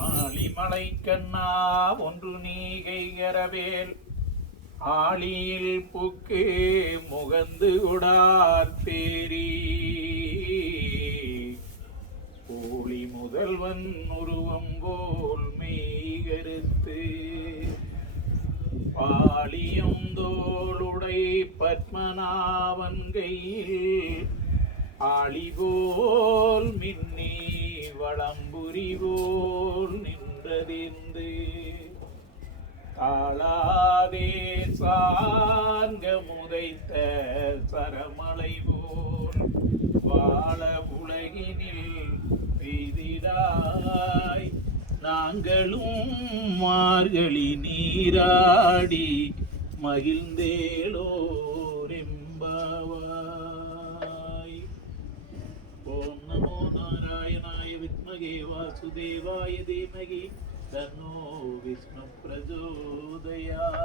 ஆழிமலை கண்ணா ஒன்று நீகைகரவேல் ஆழியில் புக்கு முகந்து உடார் தேரி கோழி முதல்வன் உருவம் போல் மெய்கருத்து பாலியும் தோளுடை பத்மநாபன் கையில் ஆளிபோல் மின்னி வளம்புரி போல் நின்றதிர்ந்து தாளாதே சார்க முதைத்த சரமலை போல் வாழ உலகினில் பெய்திடாய் நாங்களும் மார்கழி நீராடி மகிழ்ந்தேலோரெம்பாவாய். ஓம் நமோ நாராயணாய வித்மகே வாசுதேவாய தீமகி தன்னோ விஷ்ணு பிரச்சோதயாத்.